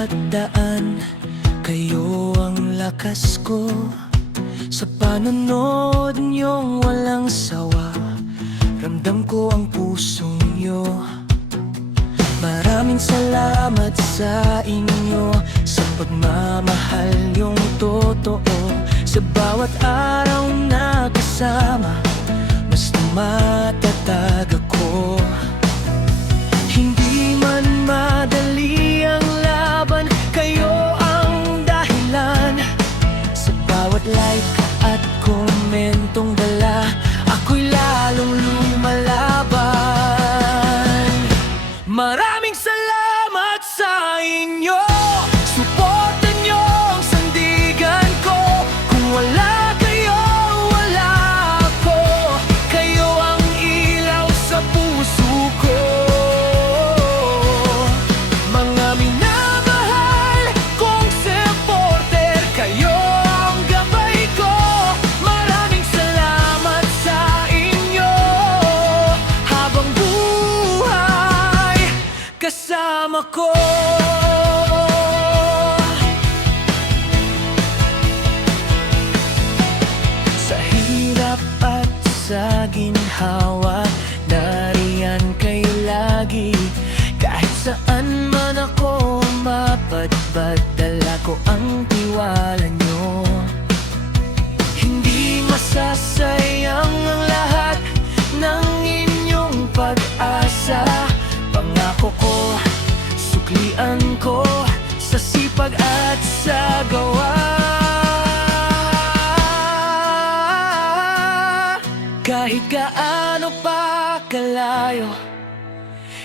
bawat daan, kayo ang lakas ko. Sa panonood niyong walang sawa, ramdam ko ang pusong niyo. Maraming salamat sa inyo, sa pagmamahal yung totoo. Sa bawat araw na kasama, mas tumatatag ako. Hindi man madali ang laban, kayo ang dahilan. Sa bawat like at komentong dala, ako'y lalong lumalaban. Maraming salamat sa inyo, suporta niyo ang sandigan ko. Kung wala kayo, wala ako. Kayo ang ilaw sa puso ko. Mga minamahal kong supporter, kayo ang gabay ko. Maraming salamat sa inyo, habang buhay kasama ko. Sa hirap at sa ginhawa, nariyan kayo lagi. Kahit saan man ako mapadpad, dala ko ang tiwala nyo. Hindi masasayang ang lahat ng inyong pag-asa. Pangako ko, suklian ko sa sipag at sa gawa. Kahit gaano pa kalayo,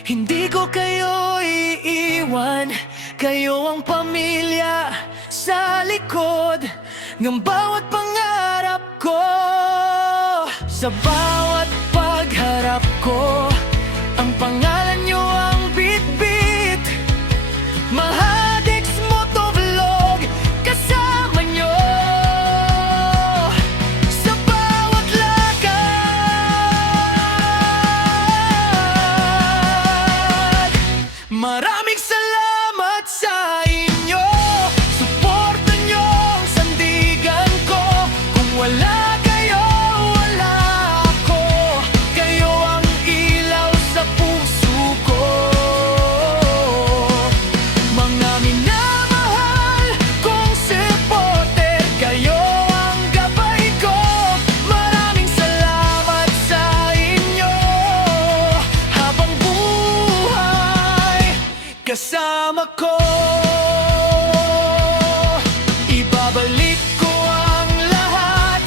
hindi ko kayo iiwan. Kayo ang pamilya sa likod ng bawat pangarap ko. Sa bawat pagharap ko, ang pangalan nyo ang bitbit. Mahadix Motovlog, kasama nyo sa bawat lakad. Maraming salamat sa inyo, suporta nyo ang sandigan ko. Kung wala kayo, wala ako. Kayo ang ilaw sa puso ko. Mga minamahal kong supporter, kayo ang gabay ko. Maraming salamat sa inyo, habang buhay kasama ko. Ibabalik ko ang lahat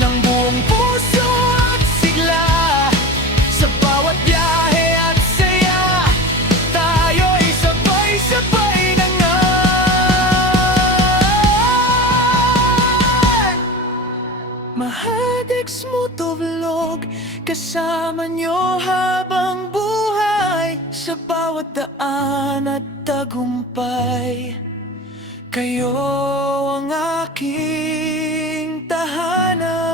ng buong puso at sigla. Sa bawat biyahe at saya, tayo'y sabay-sabay na nga. Mahadix Motovlog, kasama nyo habang buhay. Sa bawat daan at tagumpay, kayo ang aking tahanan.